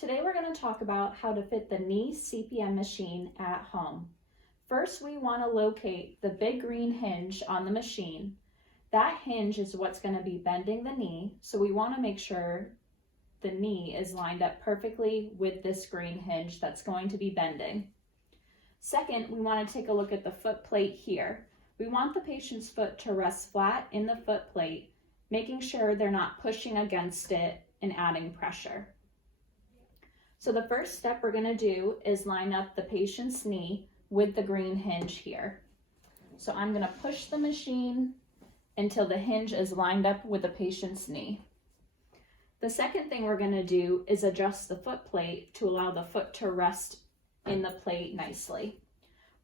Today we're going to talk about how to fit the knee CPM machine at home. First, we want to locate the big green hinge on the machine. That hinge is what's going to be bending the knee, so we want to make sure the knee is lined up perfectly with this green hinge that's going to be bending. Second, we want to take a look at the foot plate here. We want the patient's foot to rest flat in the foot plate, making sure they're not pushing against it and adding pressure. So the first step we're going to do is line up the patient's knee with the green hinge here. So I'm going to push the machine until the hinge is lined up with the patient's knee. The second thing we're going to do is adjust the foot plate to allow the foot to rest in the plate nicely.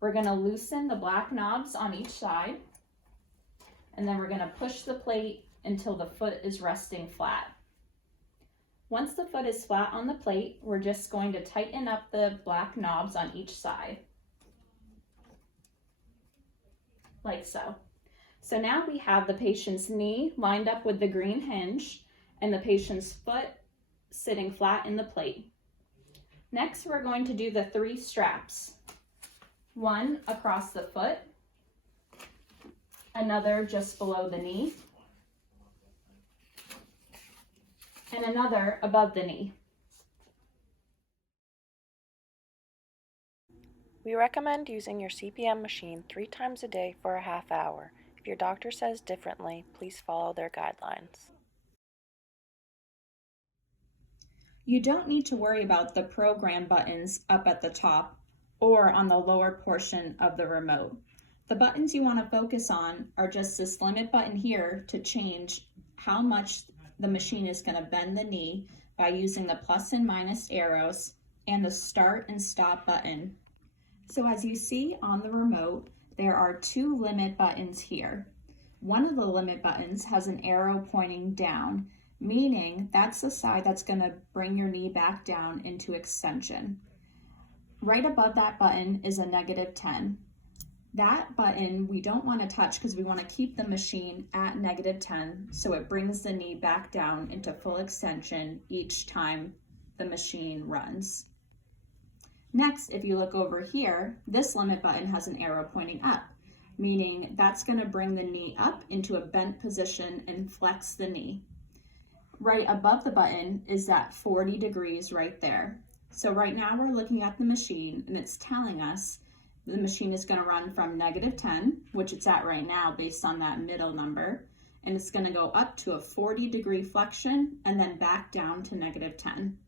We're going to loosen the black knobs on each side, and then we're going to push the plate until the foot is resting flat. Once the foot is flat on the plate, we're just going to tighten up the black knobs on each side, like so. So now we have the patient's knee lined up with the green hinge and the patient's foot sitting flat in the plate. Next, we're going to do the 3 straps. One across the foot, another just below the knee, and another above the knee. We recommend using your CPM machine 3 times a day for a half hour. If your doctor says differently, please follow their guidelines. You don't need to worry about the program buttons up at the top or on the lower portion of the remote. The buttons you want to focus on are just this limit button here to change how much the machine is going to bend the knee by using the plus and minus arrows, and the start and stop button. So as you see on the remote, there are 2 limit buttons here. One of the limit buttons has an arrow pointing down, meaning that's the side that's going to bring your knee back down into extension. Right above that button is a -10. That button we don't want to touch because we want to keep the machine at -10, so it brings the knee back down into full extension each time the machine runs. Next, if you look over here, this limit button has an arrow pointing up, meaning that's going to bring the knee up into a bent position and flex the knee. Right above the button is that 40 degrees right there. So right now we're looking at the machine and it's telling us the machine is going to run from -10, which it's at right now based on that middle number, and it's going to go up to a 40-degree flexion and then back down to -10.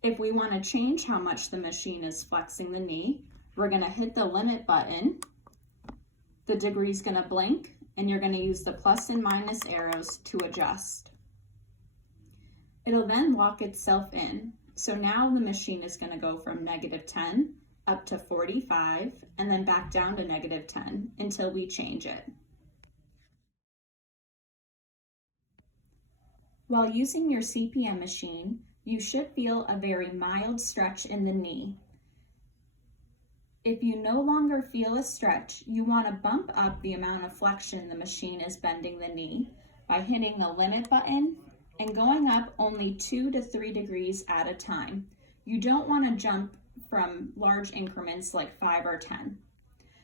If we want to change how much the machine is flexing the knee, we're going to hit the limit button, the degree is going to blink, and you're going to use the plus and minus arrows to adjust. It'll then lock itself in. So now the machine is going to go from -10 up to 45 and then back down to -10 until we change it. While using your CPM machine, you should feel a very mild stretch in the knee. If you no longer feel a stretch, you want to bump up the amount of flexion the machine is bending the knee by hitting the limit button and going up only 2 to 3 degrees at a time. You don't want to jump from large increments like 5 or 10.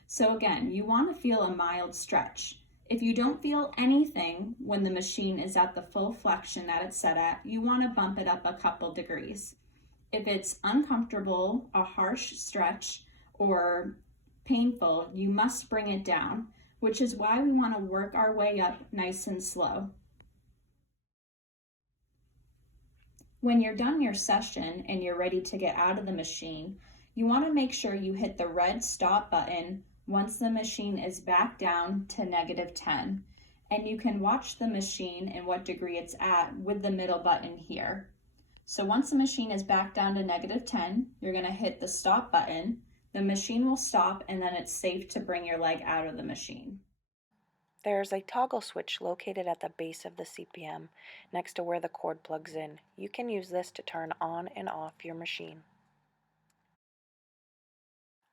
So again, you want to feel a mild stretch. If you don't feel anything when the machine is at the full flexion that it's set at, you want to bump it up a couple degrees. If it's uncomfortable, a harsh stretch, or painful, you must bring it down, which is why we want to work our way up nice and slow. When you're done your session and you're ready to get out of the machine, you want to make sure you hit the red stop button once the machine is back down to -10. And you can watch the machine and what degree it's at with the middle button here. So once the machine is back down to -10, you're going to hit the stop button. The machine will stop and then it's safe to bring your leg out of the machine. There is a toggle switch located at the base of the CPM next to where the cord plugs in. You can use this to turn on and off your machine.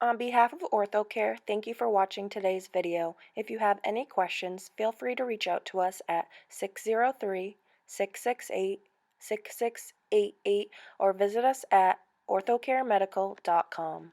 On behalf of OrthoCare, thank you for watching today's video. If you have any questions, feel free to reach out to us at 603-668-7200. 888-666-6688 or visit us at orthocaremedical.com.